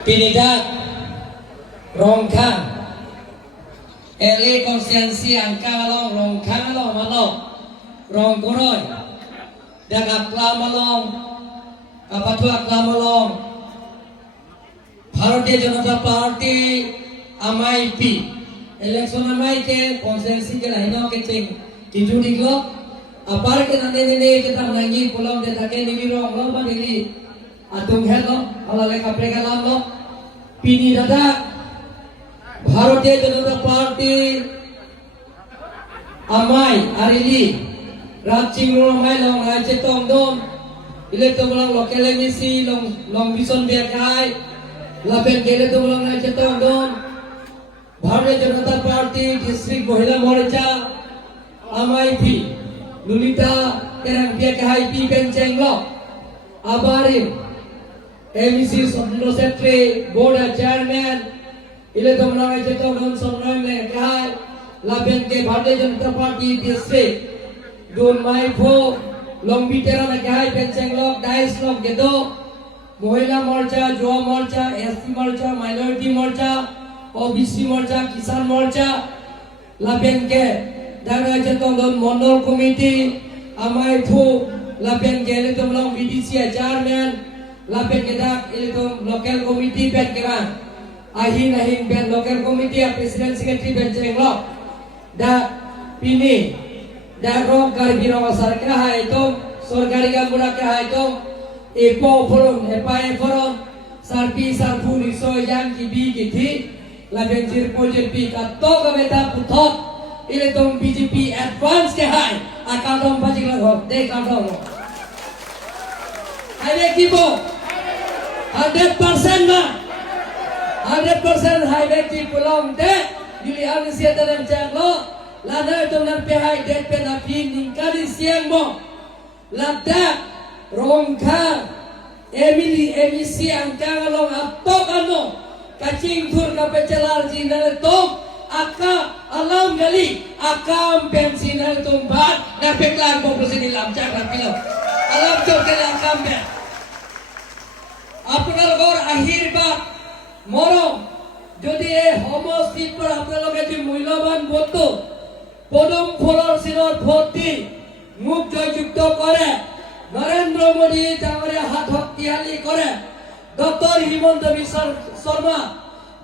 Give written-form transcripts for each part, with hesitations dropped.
Pinidak Rongkang LA Konstituensi Angka Malong Rongkang Malong Rongkoroy Dagak Malong Kapatua Malong Bharatiya Janata Party MIP election amai ke konstituensi ke lahino ke cing tiju diglo apar ke nane kita menangi pulau de take ni biro nglo ba dili atung hello alale kapre galam lo pini dada Bharatiya Janata Party amai arili rajing amai long raje tong dom ile to long lokal emisi long bison bekai lapen gele to long raje tong dom Bharatiya Janata Party District Mohila Morcha MIP Lulita Terang Pia KIP Benceng Lo Abarim MEC Sondro Secretary Board Chairman Ile Domrang Jeto Don Sondro Ne Kahai Laben ke Bharatiya Janata Party District Dun Maipho Lombi Terang Kahai Benceng Lo Dais Lo Gedo Mohila Morcha Joa Morcha SC Morcha Minority Morcha OBC Morcha, Kisan Morcha, Lapen ke Dana Jatong Don Mondol Committee, Amai Phu, Lapen ke Elitum Long BDC Chairman, Lapen ke Dak Elitum Local Committee Pen Keran, Ahin Pen Local Committee, President Secretary Pen Chenglok, Dak Pini, Dak Rong Karbiro Sarka Haitum, Sorgari Gambura Haitum, Epo Forum, Epa Forum, Sarpi Sarpu Riso Yang Kibi Kiti. Laben jirpojir pi kato kabeta puthot ile tom BJP advance ke hai akadom bajik lagho de kadom highway kibo 100% na 100% highway ki pulong de dili anisia dalam janglo lada tom nan pe hai de pe na pin ningkali siang mo lada rongkha emili emisi angka long atok ano kacing tur kapecalar jinar tom aka alam gali akam pensinar tumbat na peklan po presiden lam cakra pilo alam tur kali akam ben আপনার ঘর আহির বা মরম যদি এই সমষ্টিত পর আপোনালোকে যদি মূল্যবান ভোট পদম ফলৰ চিনৰ ভোট দি মোক জয়যুক্ত কৰে নৰেন্দ্ৰ মোদী ডাঙৰীয়া হাত শক্তিশালী কৰে ডক্টৰ হিমন্ত বিশ্ব শৰ্মা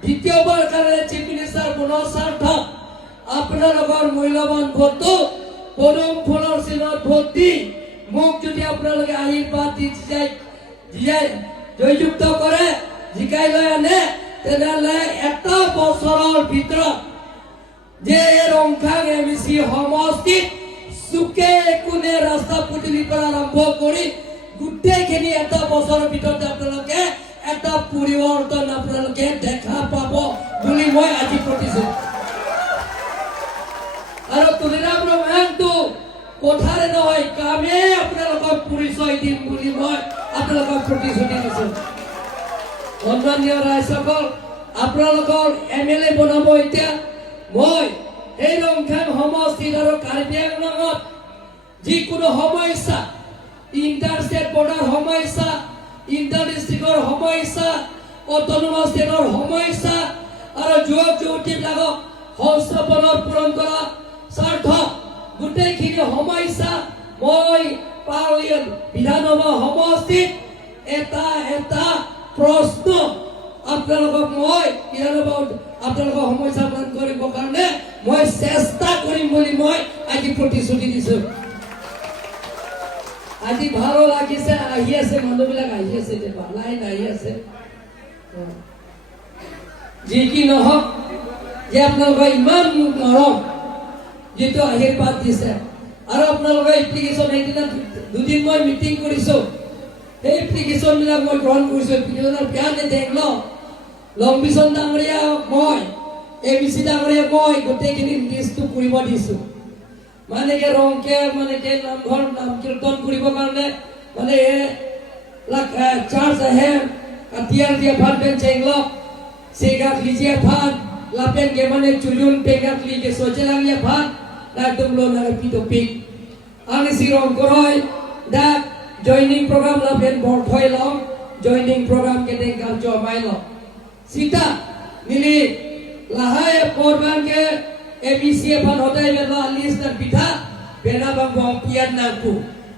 দ্বিতীয়বাৰ কাৰণে চিফ মিনিষ্টাৰ পুনৰ সাৰ্থক আপোনালোকৰ মূল্যবান ভোটটো পদম ফলৰ চিনৰ ভোট দি মোক যদি আপোনালোকে আশীৰ্বাদ দি জয়যুক্ত কৰে জিকাই লৈ আনে তেনেহ'লে এটা বছৰৰ ভিতৰত যে ৰংখাং এমচি সমষ্টিত চুকে কোণে ৰাস্তা পদূলিৰ পৰা আৰম্ভ কৰি গোটেইখিনি এটা বছৰৰ ভিতৰত আপোনালোকে এটা পৰিৱৰ্তন আপোনালোকে দেখা পাব বুলি মই আজি প্ৰতিশ্ৰুতি আৰু তুলিৰাম ৰমাংটো কথাৰে নহয় কামে আপোনালোকক পৰিচয় দিম বুলি মই আপোনালোকক প্ৰতিশ্ৰুতি দিছোঁ সন্মানীয় ৰাইজসকল আপোনালোকৰ MLA বনাব এতিয়া মই এই ৰংখাং সমষ্টিত আৰু কাৰ্বি আংলঙত যিকোনো সমস্যা ইণ্টাৰষ্টেট বৰ্ডাৰ সমস্যা ইণ্টাৰ ডিষ্ট্ৰিক্টৰ সমস্যা অট'নমাছ ষ্টেটৰ সমস্যা আৰু যুৱক যুৱতীবিলাকক সংস্থাপনৰ পূৰণ কৰা স্বাৰ্থ গোটেইখিনি সমস্যা মই পাৰ্লিয়ামেণ্ট বিধানসভা সমষ্টিত এটা প্ৰশ্ন আপোনালোকক মই আপোনালোকৰ সমস্যা পূৰণ কৰিবৰ কাৰণে মই চেষ্টা কৰিম বুলি মই আজি প্ৰতিশ্ৰুতি দিছোঁ আজি ভালো লাগিছে আহি আছে মানুহবিলাক আহি আছে লাইন আহি আছে যি কি নহওক যে আপোনালোকৰ ইমান মৰম যিটো আশীৰ্বাদ দিছে আৰু আপোনালোকৰ এপ্লিকেশ্যন সেইদিনা দুদিন মই মিটিং কৰিছোঁ সেই এপ্লিকেশ্যনবিলাক মই গ্ৰহণ কৰিছোঁ এপ্লিকেশ্যনৰ বেয়া নেদেখ লম্বিচন ডাঙৰীয়া মই ABC ডাঙৰীয়া মই গোটেইখিনি লিষ্টটো কৰিব দিছোঁ মানে কে ৰংকে মানে কে নামঘৰ নাম কীৰ্তন কৰিবৰ কাৰণে মানে চাৰ্জ আহে কাটিয়াৰ দিয়া ভাত বেন চেংলক সেগাত লিজিয়া ভাত লাপেন কে মানে চুলুন পেগাত লিগে সোচে লাগিয়া ভাত না তুমলো না পিটপিক আমি সিরং করয় দা জয়নিং প্রোগ্রাম লাপেন বড় থইলং জয়নিং প্রোগ্রাম কে দেন কাল জমাইল sita nili lahai korban ke ABC pan hotai bela list dan pita bela bang pian naku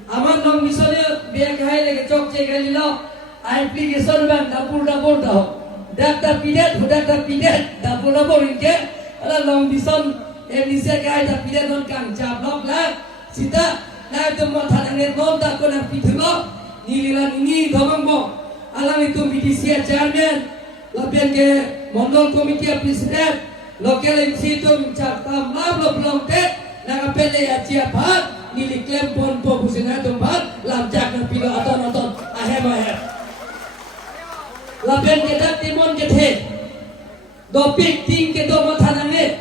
aman nong misone biak hai lagi chok cek lilo application bang dapur dah data pidat dapur inke ala long bison ABC kai da pidat non kang jab lok la sita na tu mo thanang non da ko na pitlo nililan ini gomang bo alam itu BDC chairman lapian ke mondol komite presiden local MC itu mencatat maaf lo belum tek nak pele ya ciapat nili klaim pon po busina tempat lamjak na pilo aton ahem lapian ke dak timon ke the dopik ting ke do mathanange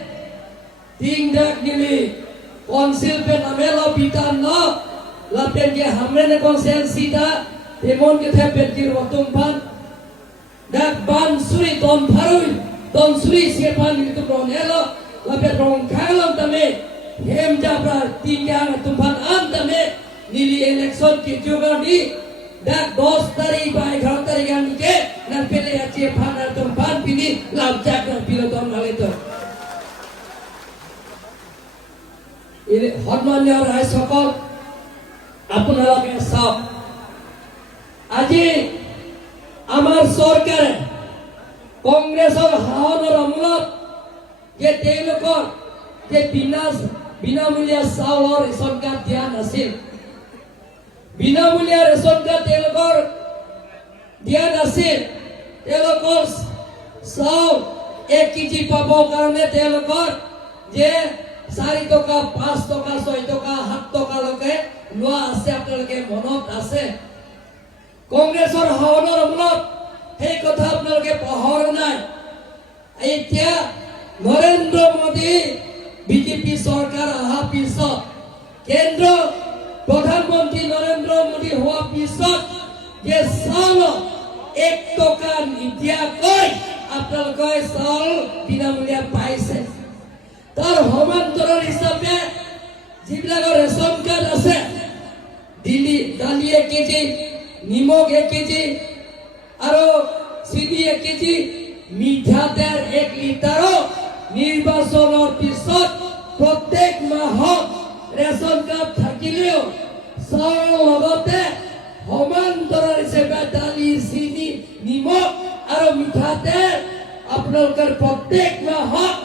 ting dak nili konsil pe namelo bitan no lapian ke hamre ne konsil sita timon ke the petir watum pan dak ban suri don suri siapa itu ronelo lapian rong kalon tame hem jabra tinggal tumpan am tame nili election ke juga di dak 10 tarikh by 11 tarikh ani ke na pele achi phana tumpan pini lamjak na pilo don malito ini হরমান্যর রায় সকল আপনারাকে সব আজি আমার সরকারে কংগ্রেসের হাওয়ানোর আমলত যে তেওঁলোকৰ যে বিনামূলীয়া চাউলৰ ৰেচন কাৰ্ড দিয়া নাছিল বিনামূলীয়া ৰেচন কাৰ্ড তেওঁলোকৰ দিয়া নাছিল তেওঁলোকৰ চাউল 1 কেজি পাব কাৰণে তেওঁলোকৰ যে 4 টকা 5 টকা 6 টকা 7 টকা লকে লোৱা আছে আপোনালোকে মনত আছে কংগ্ৰেছৰ হাওয়ানোৰ আমলত সেই কথা আপোনালোকে পাহৰা নাই এতিয়া নৰেন্দ্ৰ মোদী বিজেপি চৰকাৰ অহা পিছত কেন্দ্ৰ প্ৰধানমন্ত্ৰী নৰেন্দ্ৰ মোদী হোৱা পিছত যে চাউল 1 টকা নিদিয়াকৈ আপোনালোকে চাউল বিনামূলীয়া পাইছে তাৰ সমান্তৰাল হিচাপে যিবিলাকৰ ৰেচন কাৰ্ড আছে দালি 1 কেজি নিমখ 1 কেজি আৰু চিনি 1 কেজি মিঠাতেল 1 লিটাৰ নিৰ্বাচনৰ পিছত প্ৰত্যেক মাহত ৰেচন কাৰ্ড থাকিলেও চাউল লগতে সমান্তৰাল হিচাপে দালি চিনি নিমখ আৰু মিঠাতেল আপোনালোকৰ প্ৰত্যেক মাহত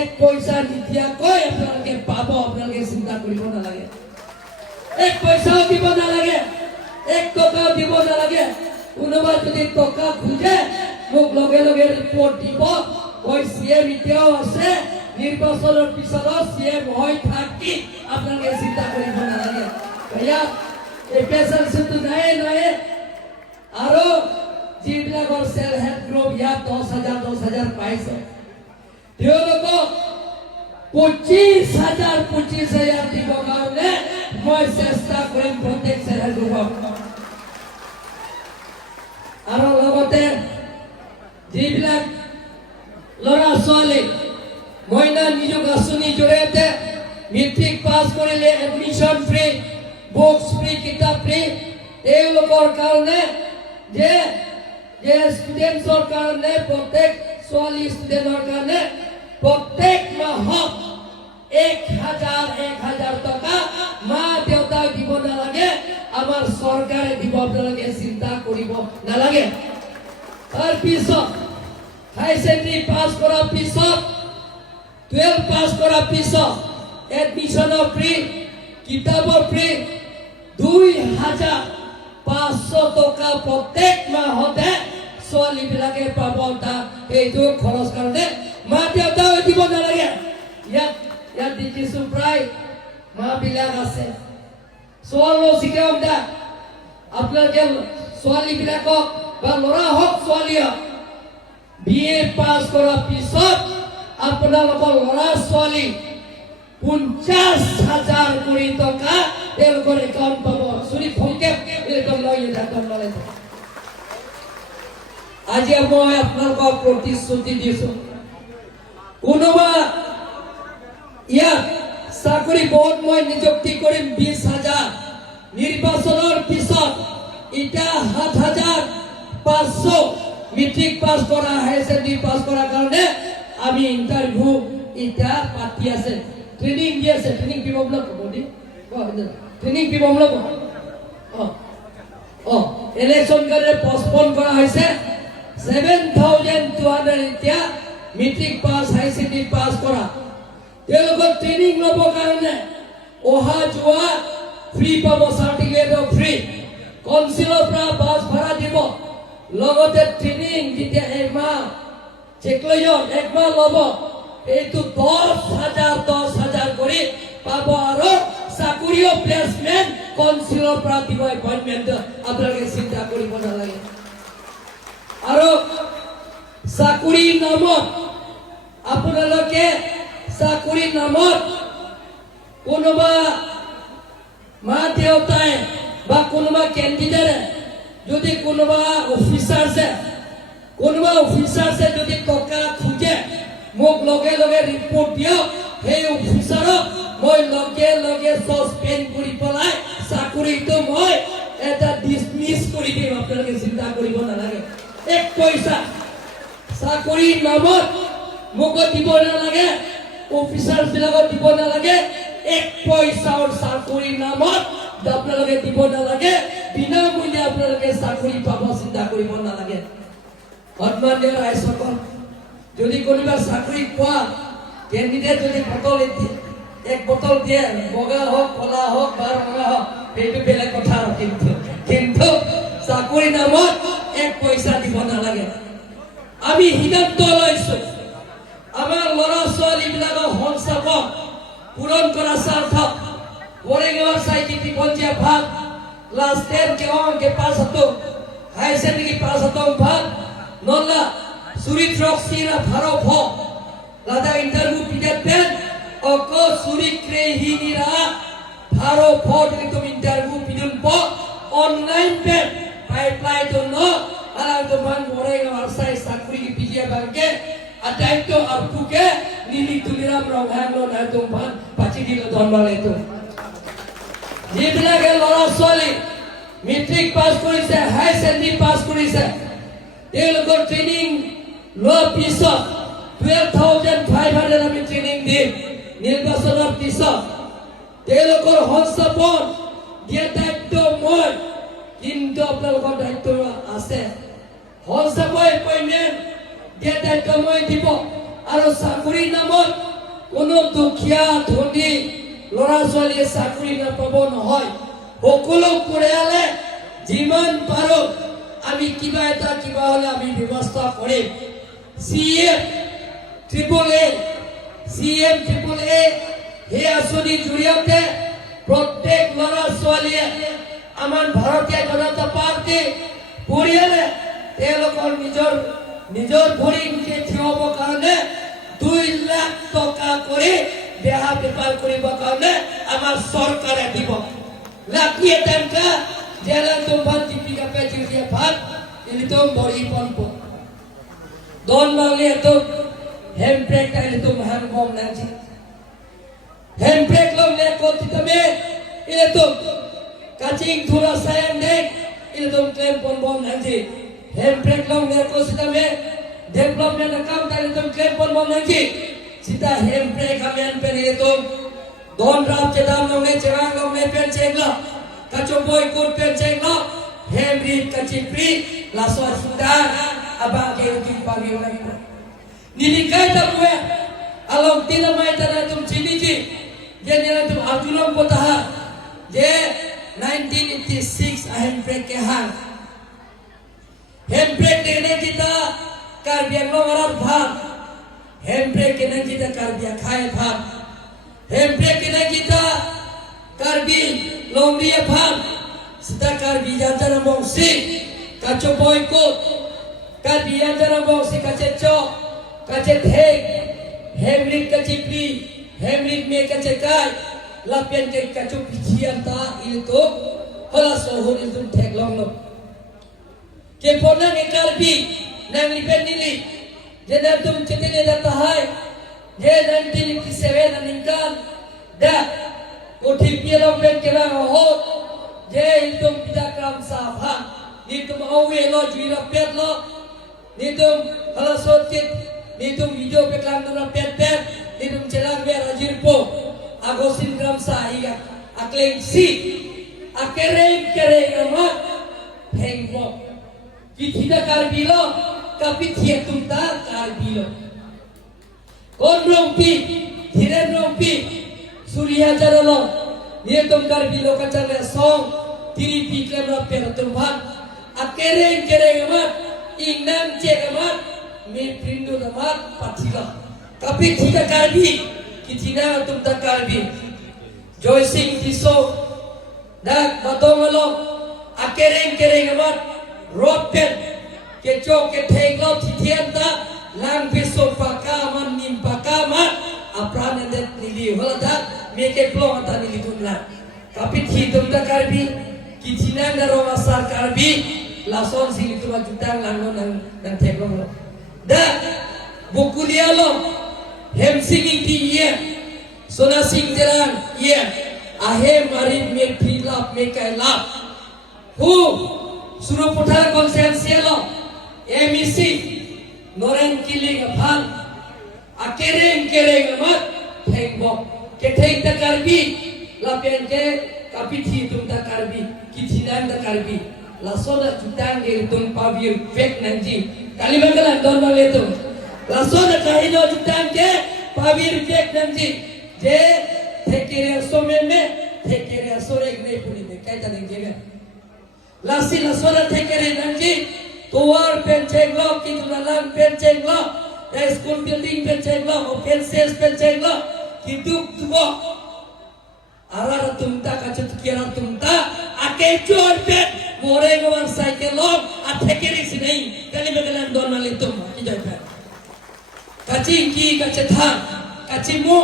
1 পইচা নিদিয়াকৈ আপোনালোকে পাব আপোনালোকে চিন্তা কৰিব নালাগে 1 পইচাও দিব নালাগে 1 টকাও দিব নালাগে কোনোবা যদি টকা খুজে মোক লগে লগে ৰিপৰ্ট দিব মই সিএম এতিয়াও আছে নিৰ্বাচনৰ পিছত সিএম হৈ থাকি আপোনালোকে চিন্তা কৰিব নালাগে ভয়া এই পেছাৰ সুতো নাই আৰু যিবিলাকৰ সেল হেল্প গ্ৰুপ ইয়াত 10,000 পাইছে তেওঁলোকক 25,000 দিব কাৰণে মই চেষ্টা কৰিম প্ৰত্যেক সেল হেল্প গ্ৰুপক আৰু লগতে যিবিলাক ল'ৰা ছোৱালী মইনা নিযোগ আঁচনি জৰিয়তে মেট্ৰিক পাছ কৰিলে এডমিশ্যন ফ্ৰী বুকছ ফ্ৰী কিতাপ ফ্ৰী তেওঁলোকৰ কাৰণে যে ষ্টুডেণ্টছৰ কাৰণে প্ৰত্যেক ছোৱালী ষ্টুডেণ্টৰ কাৰণে প্ৰত্যেক মাহত 1,000 টকা মা দেউতাক দিব নালাগে আমাৰ চৰকাৰে দিব আপোনালোকে চিন্তা কৰিব নালাগে তাৰ পিছত হাই সেকেন্ডাৰী পাছ কৰাৰ পিছত 12 পাছ কৰাৰ পিছত এডমিশ্যনৰ ফ্ৰী কিতাপৰ ফ্ৰী 2,500 টকা প্ৰত্যেক মাহতে ছোৱালীবিলাকে পাব এইটো খৰচ কাৰণে মা দেউতাক দিব নালাগে ইয়াত দেখিছো প্ৰায় মাবিলাক আছে ছোৱালী শিকাম দা আপোনালোকে ছোৱালীবিলাকক বা ল'ৰা হওক ছোৱালী হওক বিএ পাছ কৰাৰ পিছত আপোনালোকৰ ল'ৰা ছোৱালী 50,000 কোটি টকা তেওঁলোকৰ একাউণ্ট পাব চুৰি ফংকে এৰকম লয় এৰকম লয় আজি মই আপোনালোকক প্ৰতিশ্ৰুতি দিছো কোনোবা ইয়াত চাকৰি বহুত মই নিযুক্তি কৰিম 20,000 নিৰ্বাচনৰ পিছত এটা 7,500 মেট্রিক পাস করা হায়ার সেকেন্ডারি পাস করার কারণে আমি ইন্টারভিউ এটা পাতি আছে ট্রেনিং দি আছে ট্রেনিং কি বলবো বডি ট্রেনিং কি বলবো ইলেকশন কারণে পোস্টপোন করা হয়েছে 7200 এতিয়া matric pass higher secondary pass করা তেওঁলোকৰ ট্ৰেনিং লব কাৰণে অহা যোৱা ফ্ৰী পাব সাৰ্টিফিকেট ফ্ৰী কাউন্সিলৰ পৰা বাছ ভাড়া দিব লগতে ট্ৰেনিং যেতিয়া একমাহ চেকলৈও একমাহ লব এইটো 10,000 কৰি পাব আৰু চাকৰিও প্লেসমেন্ট কাউন্সিলৰ পৰা দিব এপইন্টমেন্ট আপোনালোকে চিন্তা কৰিব নালাগে আৰু চাকৰি নামত আপোনালোকে চাকৰি নামত কোনোবা মা দেউতাই বা কোনোবা ক্যান্ডিডেট যদি কোনোবা অফিসাৰছে যদি টকা খুজে মোক লগে লগে ৰিপোৰ্ট দিয়ক সেই অফিসাৰক মই লগে লগে সাসপেন্ড কৰি পেলাই চাকৰিটো মই এটা ডিসমিস কৰি দিম আপোনালোকে চিন্তা কৰিব নালাগে এক পইচা চাকৰি নামত মোক দিব নালাগে অফিসাৰ বিলাকক দিব নালাগে এক পইচাৰ চাকৰি নামত আপোনালোকে দিব নালাগে বিনামূল্যে আপোনালোকে চাকৰি পাব চিন্তা কৰিব নালাগে সন্মানীয় ৰাইজসকল যদি কোনোবা চাকৰি পোৱা ক্যান্ডিডেট যদি এক বটল দিয়ে বগা হোক কলা হোক বা ৰঙা হোক এইটো বেলেগ কথা কিন্তু চাকৰি নামত এক পইচা দিব নালাগে আমি সিদ্ধান্ত লৈছো আমাৰ ল'ৰা ছোৱালী বিলাকৰ সংস্থাপন পূৰণ কৰা স্বাৰ্থত বৰেগাঁৱৰ চাইকিটি পঞ্চায়ত ভাগ ক্লাছ 10 के पास हतो हाई सेकेंडरी के पास हतो भाग नल्ला सुरित रक्सीरा भारो भो लादा इंटरव्यू पिडेट पेन ओको सुरित क्रेहिनीरा भारो भो दिन तुम इंटरव्यू पिडुन पो ऑनलाइन पेन पाइपलाइन तो नो अला तो मान बरेगाँवर साइ साकुरी की पिजिया बांके अटाइम तो आपको के नीली तुलिरा ब्रह्मांडो ना तुम भान पाची दिलो धर्माले तो যিবিলাকে ল'ৰা ছোৱালী মেট্ৰিক পাস কৰিছে হাই সেকেন্ডাৰী পাস কৰিছে তেওঁলোকৰ ট্ৰেনিং লোৱাৰ পিছত 12,500 আমি ট্ৰেনিং দিম নিৰ্বাচনৰ পিছত তেওঁলোকৰ সংস্থাপন দিয়া দায়িত্ব মই কিন্তু আপোনালোকৰ দায়িত্ব আছে সংস্থাপন এপইন্টমেন্ট দিয়া দায়িত্ব মই দিব আৰু চাকৰিৰ নামত কোনো দুখীয়া ধনী ল'ৰা ছোৱালীয়ে চাকৰি নাপাব নহয় সকলো পৰিয়ালে যিমান পাৰো আমি কিবা হলে আমি ব্যৱস্থা কৰিম CM triple A হে আঁচনিৰ জৰিয়তে প্ৰত্যেক ল'ৰা ছোৱালীয়ে আমাৰ ভাৰতীয় জনতা পাৰ্টি পৰিয়ালে তেওঁলোকৰ নিজৰ ভৰি নিজে থিয় হ'বৰ কাৰণে 2 লাখ টকা কৰি দেহা বেপার করিব কারণে আমার সরকারে দিব লাখিয়ে টাকা জেলা তোমার দীপিকা পেচিয়া ভাত ইনি তো বড়ি পম্প দন মালে তো হ্যান্ড ব্রেক টাইলে তো মহান কম নাজি হ্যান্ড ব্রেক লমলে কোতি তবে ইলে তো কাচিং থোড়া সায়ন দে ইলে তো ক্লেম পন নাজি হ্যান্ড ব্রেক লমলে কোতি তবে ডেভেলপমেন্ট কাম টাইলে তো ক্লেম পন নাজি Sita hempre kamian pen itu don rap cedam longne cerang longne pen cengla kacoboy kur pen cengla hemri kacipri laswar sudan abang ke uti pagi lagi nilikai tak gue along tidak mai tanah tum ciniji je nilai tum arjulong potaha je 1986 hempre ke hang hempre tekne kita karbian lo marar bhag handbrake kena kita karbia khai bhag handbrake kena kita karbi longria bhag sita karbi jantara mongsi kacho boykot karbi jantara mongsi kache cho kache thek hemrit kachipri hemrit me kache kai lapian ke kacho pichian ta itu hola sohor itu thek long lo ke pona ke karbi nang lipen nili Jeda tum cetine data hai je 1987 aninkan da kothi pielo pen kela ho je tum pida kram safa ni tum awe lo jira pet lo nitum kalau sotit nitum video peklam tu pet nitum celang ber ajirpo agosin gram saiga akleng si akereng amat hengbo kita karbilo tapi dia tumta karbilo kon rompi thiren rompi surya jaralo nitum karbilo kacang song tiri piklam ra peratum bhat akereng amat ingnan amat me prindu amat pathila tapi kita karbi kitina tumta karbi joy sing tiso dak batongalo akereng amat rotten keco ke thenglo thithianta lang piso pakaman nim pakaman apran det nili holada meke plong ata nili tunla tapi thitum da karbi kitina ngaro asar karbi lason sing itu jutang langno nang thenglo da bukulialo hem singing ti ye sona sing jalan ye ahe marin me philap me kailap hu Suruh putar konsensialo MEC Noren killing aphan akereng amat thengbo ke theng ta karbi lapen ke kapithi tum ta karbi kithinan ta karbi lasona jutang ge tum pabir fake nanji kalimangala don bale tum lasona kahino jutang ke pabir fake nanji je thekere someme thekere sorek nei puni me kaita denge Lasi lasona thekere nanji tuar penchenglo kitunalang penchenglo school building penchenglo offenses penchenglo kituk tugo arara tumta kachet kira tumta ake chor pet more gowar cycle lo athekere sinai kali begalan don male tum ki jai pet kachi ki kachetha kachimu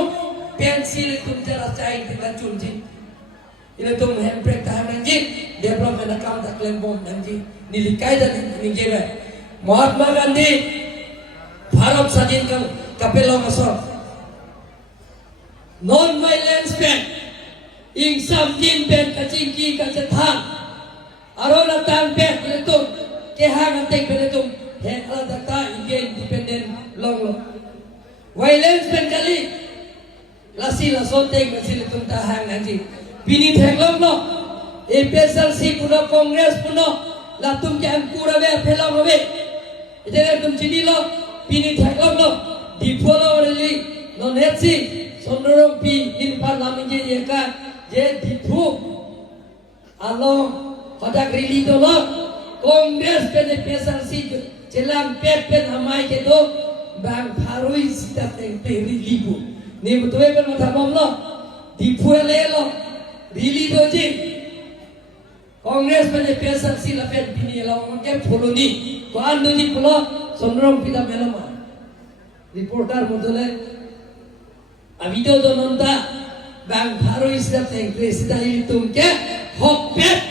pencil tumta rachai tinggal chunji Ila tum handbrake tahan nanti development account tak klaim bom nanti nilikai dan ninggewe Mahatma Gandhi Bharat Sadinkan kapelo masor non violence pen ing samjin pen kacingki kacethan arona tang pen itu kehang antek pen itu he ala data India independent long violence pen kali lasi lasontek masih itu tahan nanti Bini thenglam no SLC puno Congress puno la tum ke angkura be phelam hobe ejere tum chini lo bini thenglam no dipolo reli no netsi sondrom pi in parliament je eka je dipu alo pada reli to lo Congress pe SLC chelam pe hamai ke do bang pharoi sita teng pe reli bu ni betul pe mathamom lo dipu le lo Really doji Congress pada pesan sila pet bini lawan ke poloni ko andoni pulo sondrom pita melama reporter module avideo dononda bang bharo isda tengre sida itum ke hoppet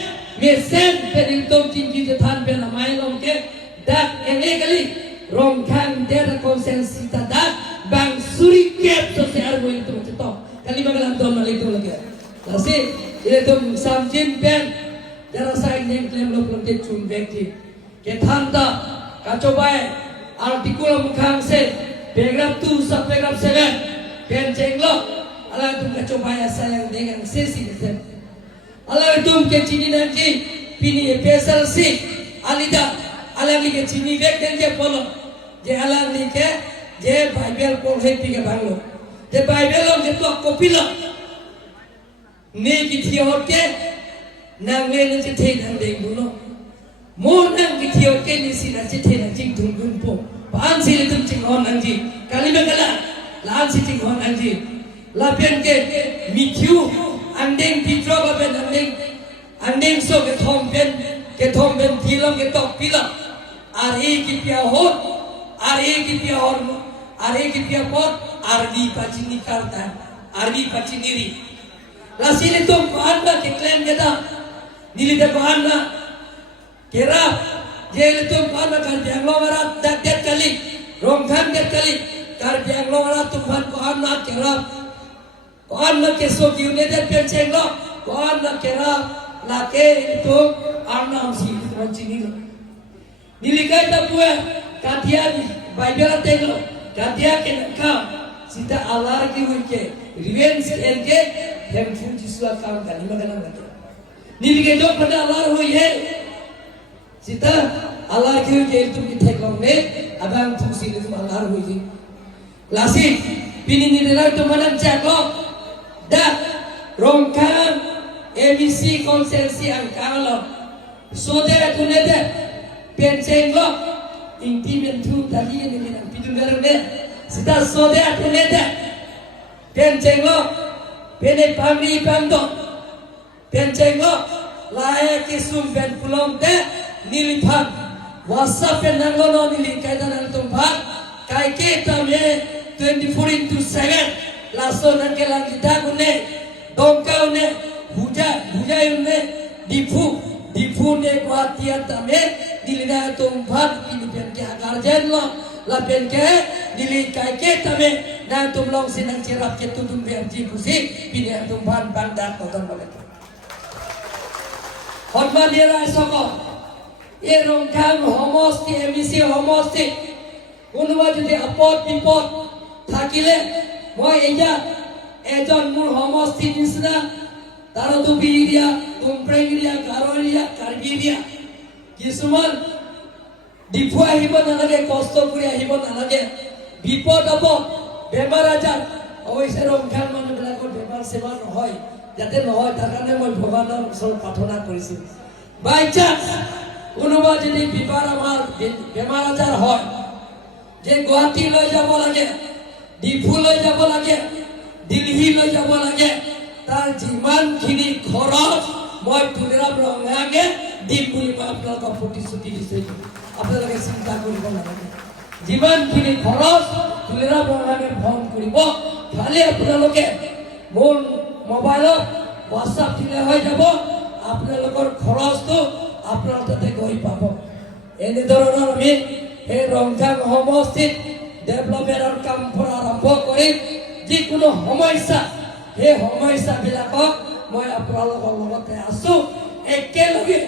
mesen peritum tinggi jethan pe namai long ke dak enge rong khang der konsensita dak bang suri ke to se arbo itu cetok kali bagalan don mal itu lagi Nasi, ini tuh samjin pen, jara saing yang klaim lo belum dicun bekti. Ketanta, kacau baik, artikel mukhang se, paragraph 2 sub paragraph 7, pen cenglo, ala tuh kacau baik sayang dengan sesi itu. Ala tuh ke cini nanti, pini pesal si, alida, ala ni ke cini bek dan je polo, je ala ni ke, je Bible pol happy ke banglo, je Bible lo je tuh kopi lo. Ne kitiyor ke nang ne ne chithe nang dei buno mo nang kitiyor ke ni sina chithe nang ching dun dun po pan si le tum ching on nang ji kali me kala lan si ching on nang ji la pen ke mikyu andeng pitro ba pen andeng so ke thom pen tilong ke tok pila ar e ki pia hot ar e ki pia hor ar e ki pia pot ar di pachini karta ar di pachiniri Lasile tum pahanna ke claim geda nilide pahanna kera jele tum pahanna kar bianglo marat dak det kali rongkhan det kali kar bianglo marat tum pahanna kera pahanna ke so giune det penchenglo pahanna kera lake itu arna si ranchini nilikai ta pue katia Bible tengok katia kenaka sita Allah ki huike revenge enke thankful Jisu kam kali magana lagi nilge jo pada Allah hui hai sita Allah ki huike itu kita kong ne abang tu sini tu Allah hui lasi pini ni dah tu mana cakap dah rongkan ABC konsensi angkalo sode tu ne deh penceng lo intimen tu tadi ni ni pidul garu ne sita sode tu ne deh penceng lo pene pamri pamdo penceng lo layak kisum pen pulang deh niliphan WhatsApp pen nanggono nili kaitan nang tumpah kai kita me 24/7 laso nang kelang kita kunne dongkau ne huja ne dipu ne kuatia tame dilina tumpah ini pen ke garden lo la pen ke dili kai kita me nang tumlong sinang cirap ke tudum berji pusi pini tumpah bandar kotor balik hotman dia rai soko e rongkang homosti emisi homosti কোনোবা যদি আপদ বিপদ থাকিলে মই এয়া এজন মোৰ সমষ্টি নিচিনা তাৰো বিৰিয়া তুমপ্ৰেগিয়া গাৰৰিয়া কাৰ্বিৰিয়া কিছুমান ডিফু আহিব নালাগে কষ্ট কৰি আহিব নালাগে বিপদ হ'ব বেমাৰ আজাৰ অৱশ্যে ৰংখান মানুহবিলাকৰ বেমাৰ সেৱা নহয় যাতে নহয় তাৰ কাৰণে মই ভগৱানৰ ওচৰত প্ৰাৰ্থনা কৰিছোঁ বাই চান্স কোনোবা যদি বেমাৰ আজাৰ হয় যে গুৱাহাটী লৈ যাব লাগে ডিফু লৈ যাব লাগে দিল্লী লৈ যাব লাগে তাৰ যিমানখিনি খৰচ মই তুলিৰাম ৰঙাকে দিম বুলি মই আপোনালোকক প্ৰতিশ্ৰুতি দিছোঁ আপোনালোকে চিন্তা কৰিব নালাগে যিমানখিনি খৰচ তুলিৰাম ৰঙাকে বহন কৰিব খালি আপোনালোকে মোৰ মোবাইলত হোৱাটছআপ দিলে হৈ যাব আপোনালোকৰ খৰচটো আপোনাৰ তাতে গৈ পাব এনেধৰণৰ আমি এই ৰংখাং সমষ্টিত ডেভেলপমেণ্টৰ কাম পৰা আৰম্ভ কৰি যিকোনো সমস্যা সেই সমস্যাবিলাকক মই আপোনালোকৰ লগতে আছোঁ একেলগে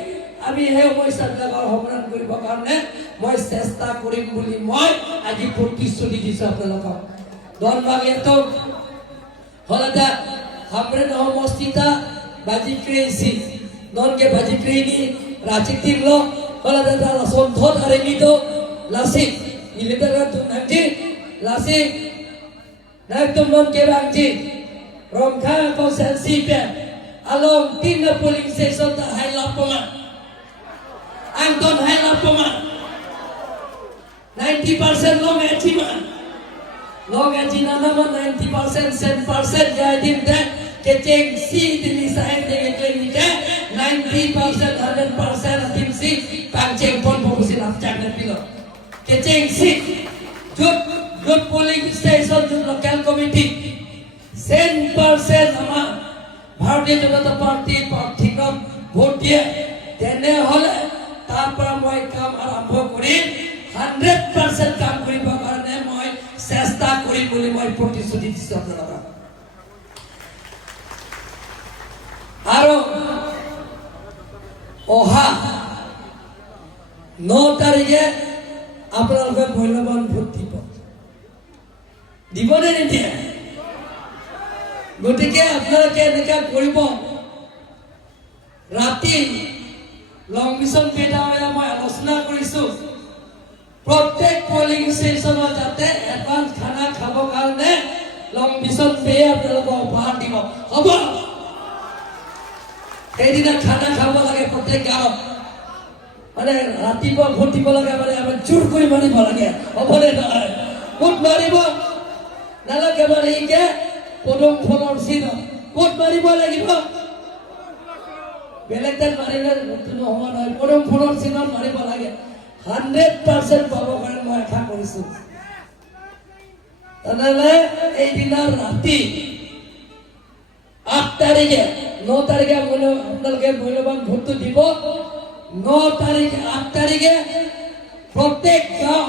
আমি সেই সমস্যাবিলাকৰ সমাধান কৰিবৰ কাৰণে মই চেষ্টা কৰিম বুলি মই আজি প্ৰতিশ্ৰুতি দিছোঁ আপোনালোকক ধনভাগেতো হলদা हमरे সমষ্টিতা বাজি ক্ৰেছি ননকে বাজি ক্ৰেনি ৰাজনীতিৰ লো Halda সন্ধত আৰেমিতো Lasik, militer tu nanti, lasik, nak tu non kebanci, rongka konsensi pe, along tina polling station tak hai lapoma, Anton hai lapoma, 90% long aji nana 90% 100% jadi deh, keceng si di saya dengan kliniknya 90% 100% tim si pancing pon fokusi lapcang dan pilot. Keceng si good polling station to local committee 100% nama Bharatiya Janata Party partikam vote dia tene hole tapra moi kam arambho kori 100% kam koriba karone moi chesta kori boli moi প্ৰতিশ্ৰুতি দিছো আপোনালোকক আৰু অহা 9 তাৰিখে আপোনালোকে মূল্যবান vote দিবনে নিদিয়ে গতিকে আপোনালোকে এনেকৈ কৰিব ৰাতি লং মিছন পেটাওয়া মই আলোচনা কৰিছোঁ প্ৰত্যেক পলিং ষ্টেচনত যাতে এডভান্স খানা খাব কাৰণে লং মিছন পে আপোনালোকক উপহাৰ দিব হ'ব সেইদিনা খানা খাব লাগে প্ৰত্যেক গাঁৱত মানে ৰাতিপুৱা ভোট দিব লাগে মানে আমি জোৰ কৰি মাৰিব লাগে হ'বনে নহয় ভোট মাৰিব নালাগে মানে ইকে পদম ফলৰ চিন ভোট মাৰিব লাগিব বেলেগ দিন মাৰিলে নহ'ব নহয় পদম ফলৰ চিনত মাৰিব লাগে 100% পাব কাৰণে মই আশা কৰিছোঁ তেনেহ'লে এইদিনা ৰাতি 8 তাৰিখে 9 তাৰিখে আপোনালোকে মূল্যবান ভোটটো দিব 9 তারিখ 8 তারিখে প্রত্যেক গাঁও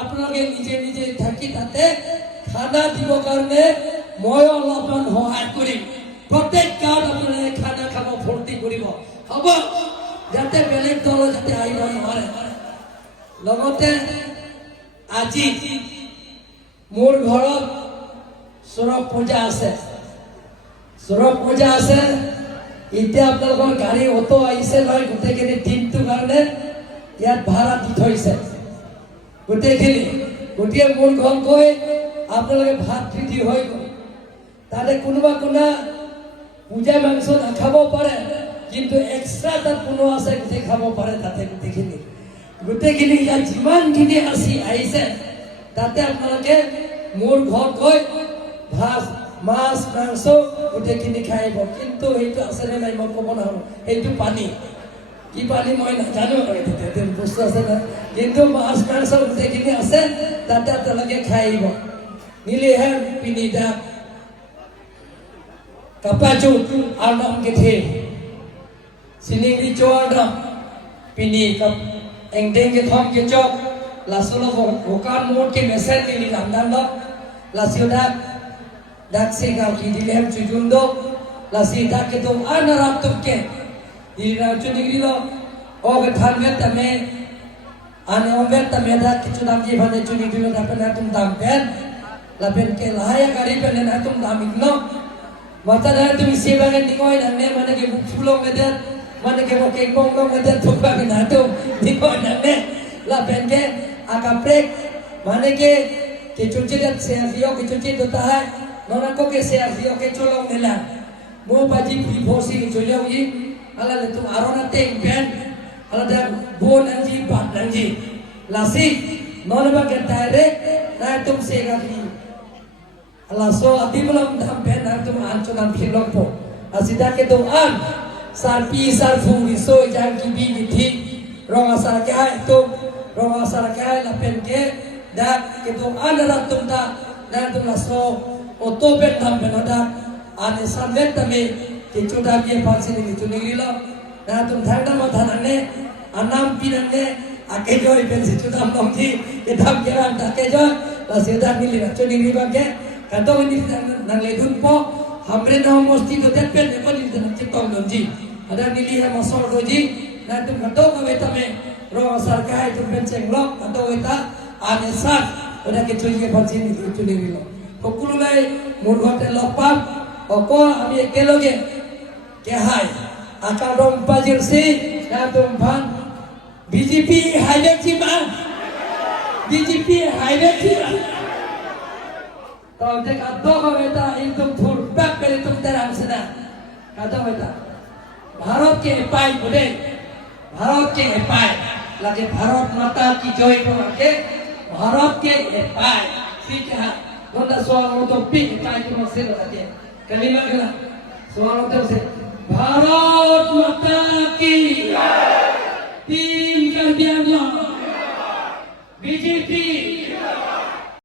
আপনাকে নিজে নিজে থাকি তাতে খানা দিব কারণে মই অলপমান সহায় কৰিম প্ৰত্যেক গাঁৱত আপোনালোকে খানা খাব ভৰ্তি কৰিব হ'ব যাতে বেলেগ দল যাতে আহিব নোৱাৰে লগতে আজি মোৰ ঘৰত সৰগ পূজা আছে এতিয়া আপোনালোকৰ গাড়ী অটো আহিছে নহয় গোটেইখিনি দিনটোৰ কাৰণে ইয়াত ভাড়া দি থৈছে গোটেইখিনি গতিকে মোৰ ঘৰত গৈ আপোনালোকে ভাত প্ৰীতি হৈ গ'ল তাতে কোনোবা পূজা মাংস নাখাব পাৰে কিন্তু এক্সট্ৰা তাত কোনো আছে গোটেই খাব পাৰে তাতে গোটেইখিনি ইয়াত যিমানখিনি আহিছে তাতে আপোনালোকে মোৰ ঘৰত গৈ ভাত মাছ মাংস গোটেইখিনি খাই আহিব কিন্তু সেইটো আছেনে নাই মই ক'ব নোৱাৰোঁ সেইটো পানী কি পানী মই নাজানো বস্তু আছে না কিন্তু মাছ মাংস গোটেইখিনি আছে তাতে আপোনালোকে খাই আহিব নিলেহে পিনিদা কাপাচু আৰ্ণম কেথে চিনিংৰি চোৱাৰ্ণম পিনি কাপ এংডেং কে থম কে চক লাসলো ভোকান মোট के message निली Ramdan low लासियोदा dak singa ki dilem chujundo lasi dak ke tum anarap tukke dira chunigri lo oge thalmet tame ane omet tame dak ki chudam ji bhane chunigri lo dapena tum dam pen la pen ke lahaya gari pen na tum dam igno mata da tum seba ke nikoi na ne mane ke fulo ngede mane ke bo ke bong bong ngede thupa ke na tum nikoi na ne la pen ke akaprek mane ke chuchi dat se azio ke chuchi dota hai nona ko ke se azio ke cholong nela mo baji pri phosi ke cholong ji ala le tum arona teng pen ala da bon anji bat anji lasi nona ba ke direct na tum se ga ki ala so adibulam dham pen na tum anchonam philok po asida ke tum an sar pi sar fu ri so jang ki bi ni thi rong asar ke ai tum rong asar ke ai la pen ke da ke tum anara tum da na tum la so oto pen dham pen da ane sanvet tame ke chuda ke phansi ni chunigri lo na tum thanda ma thanane anam pinane ake joy pen si chudam dom ji ke dham ke ram da ke joy la seda ni li chunigri ba ke kato ni nang le dun po hamre na mosti do det pen ne ko ni na chitong dom ji ada ni li ha masor do ji na tum kato ka beta me ro asar ka hai tum pen cheng lo kato beta ane sat oda ke chuji ke phansi ni chunigri lo সকলোলাই মোৰ ঘৰতে লগ পাম অকল আমি একেলগে কেহাই আকাৰম পাজিলছি নাতুম ভান BJP হাইলে চিমা BJP হাইলে চিমা ততে কাদ কবেতা একদম full back করে তুমি তার আমসনা কাদ কবেতা ভারত के पाई बोले भारत के पाई लगे भारत माता की जय को के भारत के पाई ठीक है Donda soal untuk pin kai tu masih lagi. Kalima kena soal untuk se. Bharat Mata ki Team Kalbiana BJP